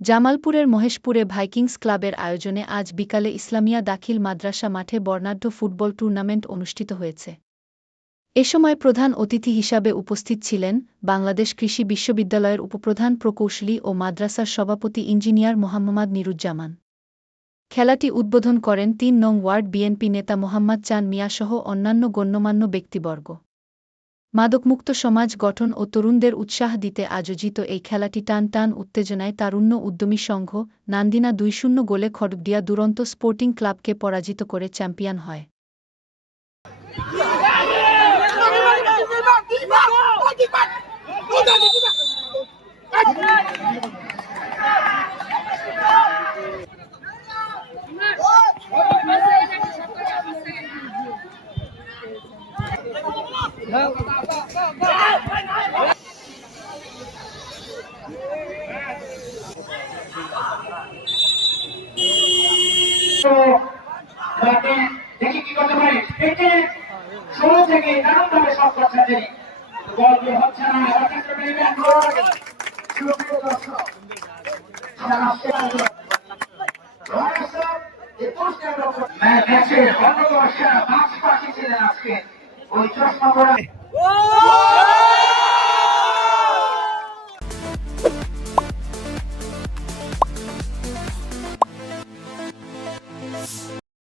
জামালপুরের মহেশপুরে ভাইকিংস ক্লাবের আয়োজনে আজ বিকালে ইসলামিয়া দাখিল মাদ্রাসা মাঠে বর্ণাঢ্য ফুটবল টুর্নামেন্ট অনুষ্ঠিত হয়েছে। এ সময় প্রধান অতিথি হিসাবে উপস্থিত ছিলেন বাংলাদেশ কৃষি বিশ্ববিদ্যালয়ের উপপ্রধান প্রকৌশলী ও মাদ্রাসার সভাপতি ইঞ্জিনিয়ার মোহাম্মদ নুরুজ্জামান। খেলাটি উদ্বোধন করেন ৩ নং ওয়ার্ড বিএনপি নেতা মোহাম্মদ চান মিয়াসহ অন্যান্য গণ্যমান্য ব্যক্তিবর্গ। মাদকমুক্ত সমাজ গঠন ও তরুণদের উৎসাহ দিতে আয়োজিত এই খেলাটি টান টান উত্তেজনায় তারুণ্য উদ্যমী সংঘ নান্দিনা ২-০ গোলে খড়গদিয়া দুরন্ত স্পোর্টিং ক্লাবকে পরাজিত করে চ্যাম্পিয়ন হয়। দেখি কি করতে পারে। থেকে শুরু থেকে দারুণভাবে সব করছে, বল বের হচ্ছে না। ম্যাচের অন্যতম সেরা মাছ পাখি ছিলেন আজকে ওই চশমা পরা